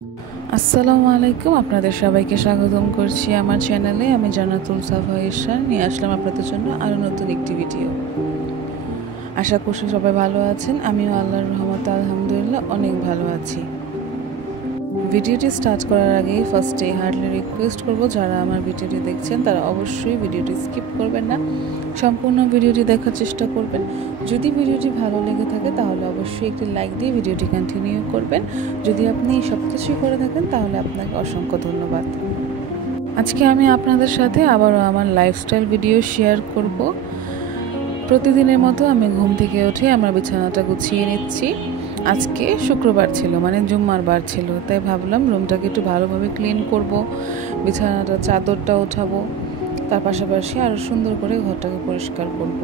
আসসালামু আলাইকুম, আপনাদের সবাইকে স্বাগতম করছি আমার চ্যানেলে। আমি জান্নাতুল সাফা ইরশান নিয়ে আসলাম আপনাদের জন্য আরও নতুন একটি ভিডিও। আশা করছি সবাই ভালো আছেন। আমিও আল্লাহর রহমতে আলহামদুলিল্লাহ অনেক ভালো আছি। ভিডিওটি স্টার্ট করার আগে ফার্স্টে হার্ডলি রিকোয়েস্ট করব, যারা আমার ভিডিওটি দেখছেন তারা অবশ্যই ভিডিওটি স্কিপ করবেন না, সম্পূর্ণ ভিডিওটি দেখার চেষ্টা করবেন। যদি ভিডিওটি ভালো লেগে থাকে তাহলে অবশ্যই একটি লাইক দিয়ে ভিডিওটি কন্টিনিউ করবেন। যদি আপনি সব কিছুই করে থাকেন তাহলে আপনাকে অসংখ্য ধন্যবাদ। আজকে আমি আপনাদের সাথে আবারও আমার লাইফস্টাইল ভিডিও শেয়ার করব। প্রতিদিনের মতো আমি ঘুম থেকে উঠে আমার বিছানাটা গুছিয়ে নিচ্ছি। আজকে শুক্রবার ছিল, মানে জুম্মার বার ছিল, তাই ভাবলাম রুমটাকে একটু ভালোভাবে ক্লিন করব, বিছানাটা চাদরটা ওঠাবো, তার পাশাপাশি আরও সুন্দর করে ঘরটাকে পরিষ্কার করব।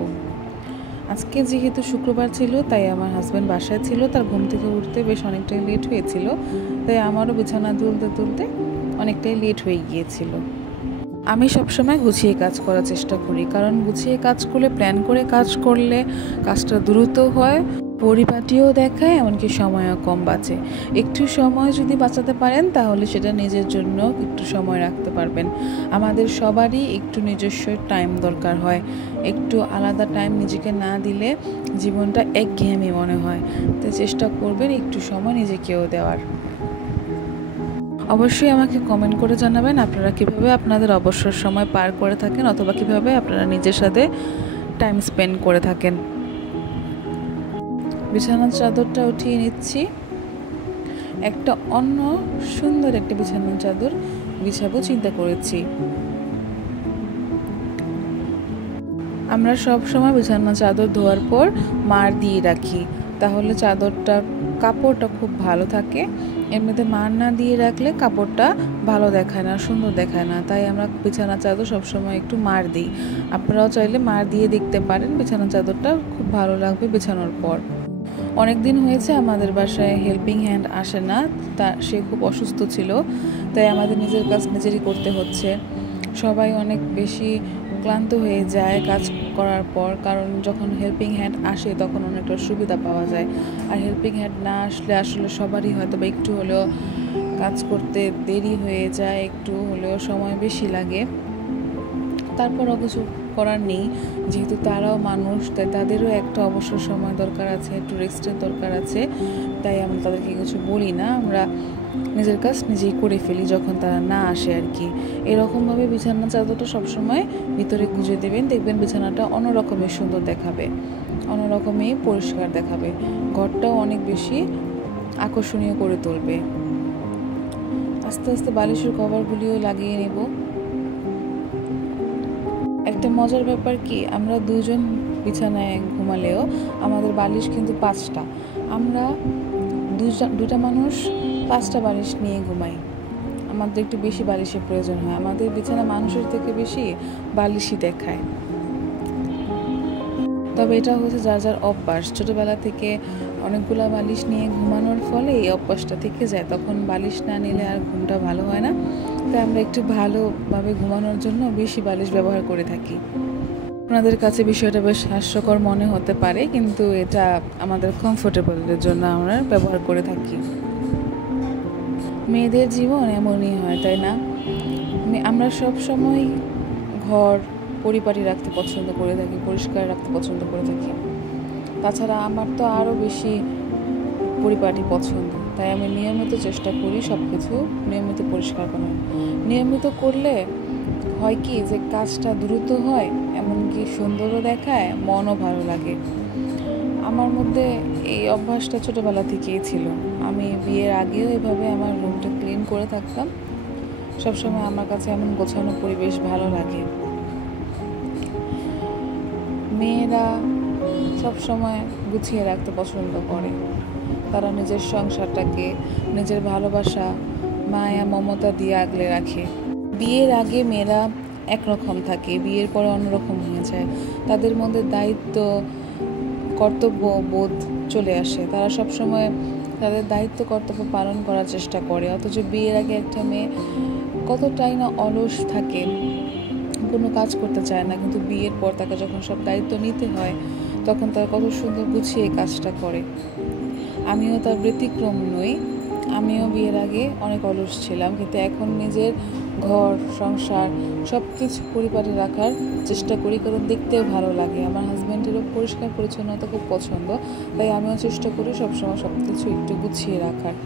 আজকে যেহেতু শুক্রবার ছিল তাই আমার হাজব্যান্ড বাসায় ছিল, তার ঘুম থেকে উঠতে বেশ অনেকটাই লেট হয়েছিল, তাই আমারও বিছানা তুলতে তুলতে অনেকটাই লেট হয়ে গিয়েছিল। আমি সবসময় গুছিয়ে কাজ করার চেষ্টা করি, কারণ গুছিয়ে কাজ করলে, প্ল্যান করে কাজ করলে কাজটা দ্রুত হয়, পরিপাটিও দেখায়, এমনকি সময়ও কম বাঁচে। একটু সময় যদি বাঁচাতে পারেন তাহলে সেটা নিজের জন্য একটু সময় রাখতে পারবেন। আমাদের সবারই একটু নিজস্ব টাইম দরকার হয়, একটু আলাদা টাইম নিজেকে না দিলে জীবনটা একঘেয়েমি মনে হয়। তো চেষ্টা করবেন একটু সময় নিজেকেও দেওয়ার। অবশ্যই আমাকে কমেন্ট করে জানাবেন আপনারা কিভাবে আপনাদের অবসর সময় পার করে থাকেন, অথবা কিভাবে আপনারা নিজের সাথে টাইম স্পেন্ড করে থাকেন। বিছানার চাদরটা উঠিয়ে নিচ্ছি। একটা অন্য সুন্দর একটা বিছানার চাদর বিছাবো চিন্তা করেছি। আমরা সব সময় বিছানার চাদর ধোয়ার পর মার দিয়ে রাখি, তাহলে চাদরটা কাপড়টা খুব ভালো থাকে। এমনিতে মার না দিয়ে রাখলে কাপড়টা ভালো দেখায় না, সুন্দর দেখায় না, তাই আমরা বিছানার চাদর সবসময় একটু মার দিই। আপনারাও চাইলে মার দিয়ে দেখতে পারেন, বিছানার চাদরটা খুব ভালো লাগবে বিছানোর পর। অনেক দিন হয়েছে আমাদের বাসায় হেল্পিং হ্যান্ড আসে না, সে খুব অসুস্থ ছিল, তাই আমাদের নিজের কাজ নিজেরই করতে হচ্ছে। সবাই অনেক বেশি ক্লান্ত হয়ে যায় কাজ করার পর, কারণ যখন হেল্পিং হ্যান্ড আসে তখন অনেকটা সুবিধা পাওয়া যায়, আর হেল্পিং হ্যান্ড না আসলে আসলে সবারই হয়তো বা একটু হলেও কাজ করতে দেরি হয়ে যায়, একটু হলেও সময় বেশি লাগে। তারপরও কিছু করার নেই, যেহেতু তারাও মানুষ, তাই তাদেরও একটা অবসর সময় দরকার আছে, একটু রেস্টের দরকার আছে, তাই আমরা তাদেরকে কিছু বলি না, আমরা নিজের কাজ নিজেই করে ফেলি যখন তারা না আসে আর কি। এরকমভাবে বিছানার চাদরটা সবসময় ভিতরে গুঁজে দেবেন, দেখবেন বিছানাটা অন্যরকমের সুন্দর দেখাবে, অন্যরকমই পরিষ্কার দেখাবে, ঘরটাও অনেক বেশি আকর্ষণীয় করে তুলবে। আস্তে আস্তে বালিশের কভারগুলিও লাগিয়ে নেব। একটা মজার ব্যাপার কি, আমরা দুজন বিছানায় ঘুমালেও আমাদের বালিশ কিন্তু 5টা, আমরা দুটা মানুষ 5টা বালিশ নিয়ে ঘুমাই। আমাদের একটু বেশি বালিশের প্রয়োজন হয়, আমাদের বিছানা মানুষের থেকে বেশি বালিশই দেখায়। তবে এটা হচ্ছে যার যার অভ্যাস, ছোটোবেলা থেকে অনেকগুলো বালিশ নিয়ে ঘুমানোর ফলে এই অভ্যাসটা থেকে যায়, তখন বালিশ না নিলে আর ঘুমটা ভালো হয় না, তাই আমরা একটু ভালোভাবে ঘুমানোর জন্য বেশি বালিশ ব্যবহার করে থাকি। আপনাদের কাছে বিষয়টা বেশ হাস্যকর মনে হতে পারে, কিন্তু এটা আমাদের কমফোর্টেবলের জন্য আমরা ব্যবহার করে থাকি। মেয়েদের জীবন এমনই হয়, তাই না? আমরা সব সময় ঘর পরিপাটি রাখতে পছন্দ করে থাকি, পরিষ্কার রাখতে পছন্দ করে থাকি। তাছাড়া আমার তো আরও বেশি পরিপাটি পছন্দ, তাই আমি নিয়মিত চেষ্টা করি সব কিছু নিয়মিত পরিষ্কার করার। নিয়মিত করলে হয় কি যে কাজটা দ্রুত হয়, এমনকি সুন্দরও দেখায়, মনও ভালো লাগে। আমার মধ্যে এই অভ্যাসটা ছোটোবেলা থেকেই ছিল। আমি বিয়ের আগেও এভাবে আমার রুমটা ক্লিন করে থাকতাম। সবসময় আমার কাছে এমন গোছানো পরিবেশ ভালো লাগে। মেয়েরা সবসময় গুছিয়ে রাখতে পছন্দ করে, তারা নিজের সংসারটাকে নিজের ভালোবাসা, মায়া, মমতা দিয়ে আগলে রাখে। বিয়ের আগে মেয়েরা একরকম থাকে, বিয়ের পরে অন্যরকম হয়ে যায়, তাদের মধ্যে দায়িত্ব, কর্তব্য বোধ চলে আসে, তারা সবসময় তাদের দায়িত্ব কর্তব্য পালন করার চেষ্টা করে। অথচ বিয়ের আগে একটা মেয়ে কতটাই না অলস থাকে, কোনো কাজ করতে চায় না, কিন্তু বিয়ের পর তাকে যখন সব দায়িত্ব নিতে হয় তখন তার কত সুন্দর গুছিয়ে কাজটা করে। আমিও তার ব্যতিক্রম নই, আমিও বিয়ের আগে অনেক অলস ছিলাম, কিন্তু এখন নিজের ঘর সংসার সব কিছু পরিপাটি রাখার চেষ্টা করি, কারণ দেখতেও ভালো লাগে। আমার হাজব্যান্ডেরও পরিষ্কার পরিচ্ছন্নতা খুব পছন্দ, তাই আমিও চেষ্টা করি সবসময় সব কিছু একটু গুছিয়ে রাখার।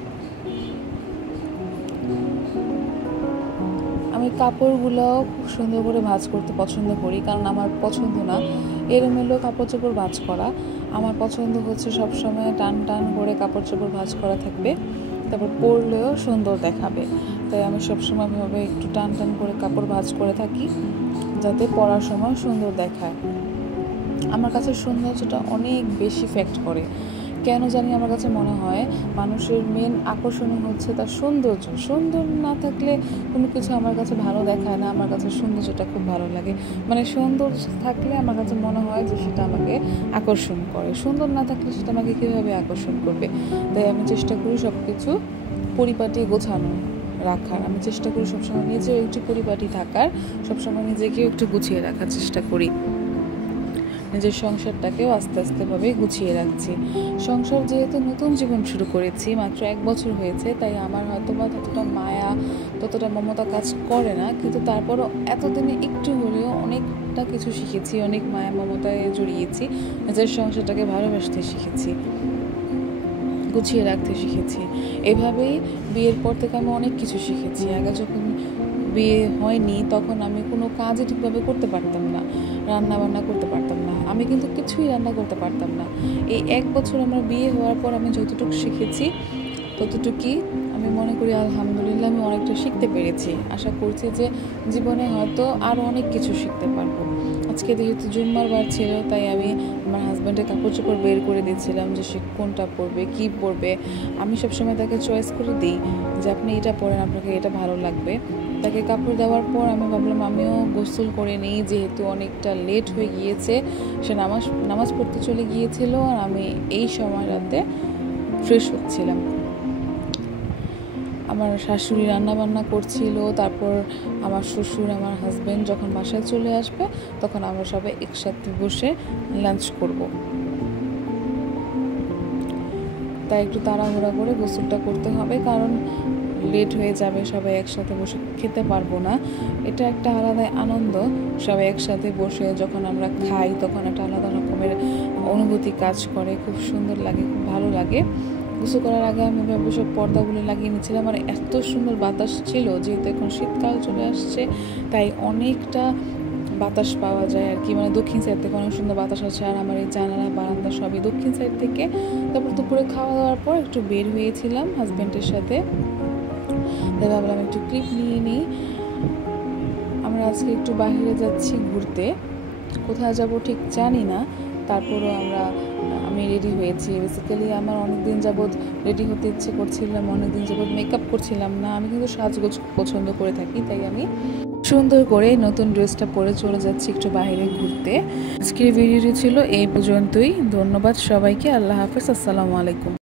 আমি কাপড়গুলোও খুব সুন্দর করে ভাঁজ করতে পছন্দ করি, কারণ আমার পছন্দ না এলোমেলো কাপড় চোপড় ভাঁজ করা। আমার পছন্দ হচ্ছে সবসময় টান টান করে কাপড় চোপড় ভাঁজ করা থাকবে, তারপর পরলেও সুন্দর দেখাবে। তাই আমি সবসময় ভাবে একটু টান টান করে কাপড় ভাঁজ করে থাকি, যাতে পরার সময় সুন্দর দেখায়। আমার কাছে সৌন্দর্যটা অনেক বেশি ফ্যাক্ট করে, কেন জানি আমার কাছে মনে হয় মানুষের মেন আকর্ষণীয় হচ্ছে তার সৌন্দর্য। সুন্দর না থাকলে কোনো কিছু আমার কাছে ভালো দেখায় না। আমার কাছে সৌন্দর্যটা খুব ভালো লাগে, মানে সৌন্দর্য থাকলে আমার কাছে মনে হয় যে সেটা আমাকে আকর্ষণ করে, সুন্দর না থাকলে সেটা আমাকে কীভাবে আকর্ষণ করবে। তাই আমি চেষ্টা করি সব কিছু পরিপাটি গোছানো রাখার। আমি চেষ্টা করি সবসময় নিজেও একটু পরিপাটি থাকার, সবসময় নিজেকেও একটু গুছিয়ে রাখার চেষ্টা করি। নিজের সংসারটাকেও আস্তে আস্তেভাবে গুছিয়ে রাখছি। সংসার যেহেতু নতুন জীবন শুরু করেছি, মাত্র 1 বছর হয়েছে, তাই আমার হয়তো বা ততটা মায়া ততটা মমতা কাজ করে না, কিন্তু তারপরও এতদিনে একটু হলেও অনেকটা কিছু শিখেছি, অনেক মায়া মমতায় জড়িয়েছি, নিজের সংসারটাকে ভালোবাসতে শিখেছি, গুছিয়ে রাখতে শিখেছি। এভাবেই বিয়ের পর থেকে আমি অনেক কিছু শিখেছি। আগে যখন বিয়ে হয়নি তখন আমি কোনো কাজই ঠিকভাবে করতে পারতাম না, রান্না বান্না করতে পারতাম না, আমি কিন্তু কিছুই রান্না করতে পারতাম না। এই 1 বছর আমার বিয়ে হওয়ার পর আমি যতটুকু শিখেছি ততটুকুই আমি মনে করি আলহামদুলিল্লাহ আমি অনেকটা শিখতে পেরেছি। আশা করছি যে জীবনে হয়তো আরও অনেক কিছু শিখতে পারবো। আজকে যেহেতু জুম্মার বার ছিল, তাই আমি আমার হাজব্যান্ডের কাপড় চোপড় বের করে দিচ্ছিলাম যে সে কোনটা পরবে, কী পরবে। আমি সবসময় তাকে চয়েস করে দিই যে আপনি এটা পরেন, আপনাকে এটা ভালো লাগবে। তাকে কাপড় দেওয়ার পর আমি ভাবলাম আমিও গোসল করে নিই, যেহেতু অনেকটা লেট হয়ে গিয়েছে। সে নামাজ পড়তে চলে গিয়েছিল, আর আমি এই সময়টাতে ফ্রেশ হচ্ছিলাম। আমার শাশুড়ি রান্না বান্না করছিল, তারপর আমার শ্বশুর আমার হাজব্যান্ড যখন বাসায় চলে আসবে তখন আমরা সবাই একসাথে বসে লাঞ্চ করব। তাই একটু তাড়াহুড়া করে গোসলটা করতে হবে, কারণ লেট হয়ে যাবে, সবাই একসাথে বসে খেতে পারবো না। এটা একটা আলাদা আনন্দ, সবাই একসাথে বসে যখন আমরা খাই তখন একটা আলাদা রকমের অনুভূতি কাজ করে, খুব সুন্দর লাগে, খুব ভালো লাগে। গোসল করার আগে আমি ভাবে সব পর্দাগুলো লাগিয়ে নিয়েছিলাম, আর এত সুন্দর বাতাস ছিল, যেহেতু এখন শীতকাল চলে আসছে তাই অনেকটা বাতাস পাওয়া যায় আর কি, মানে দক্ষিণ সাইড থেকে অনেক সুন্দর বাতাস আছে। আর আমার এই জানালা বারান্দা সবই দক্ষিণ সাইড থেকে। তারপর দুপুরে খাওয়া দাওয়ার পর একটু বের হয়েছিলাম হাজব্যান্ডের সাথে, তাই ভাবলাম একটু ক্লিপ নিয়ে নিই। আমরা আজকে একটু বাইরে যাচ্ছি ঘুরতে, কোথায় যাব ঠিক জানি না, তারপরও আমি রেডি হয়েছি। বেসিক্যালি আমার অনেক দিন যাবৎ রেডি হতে ইচ্ছে করছিলাম, অনেক দিন যাবৎ মেকআপ করছিলাম না। আমি কিন্তু সাজগোজ পছন্দ করে থাকি, তাই আমি সুন্দর করে নতুন ড্রেসটা পরে চলে যাচ্ছি একটু বাইরে ঘুরতে। আজকের ভিডিওটি ছিল এই পর্যন্তই। ধন্যবাদ সবাইকে। আল্লাহ হাফেজ। আসসালামু আলাইকুম।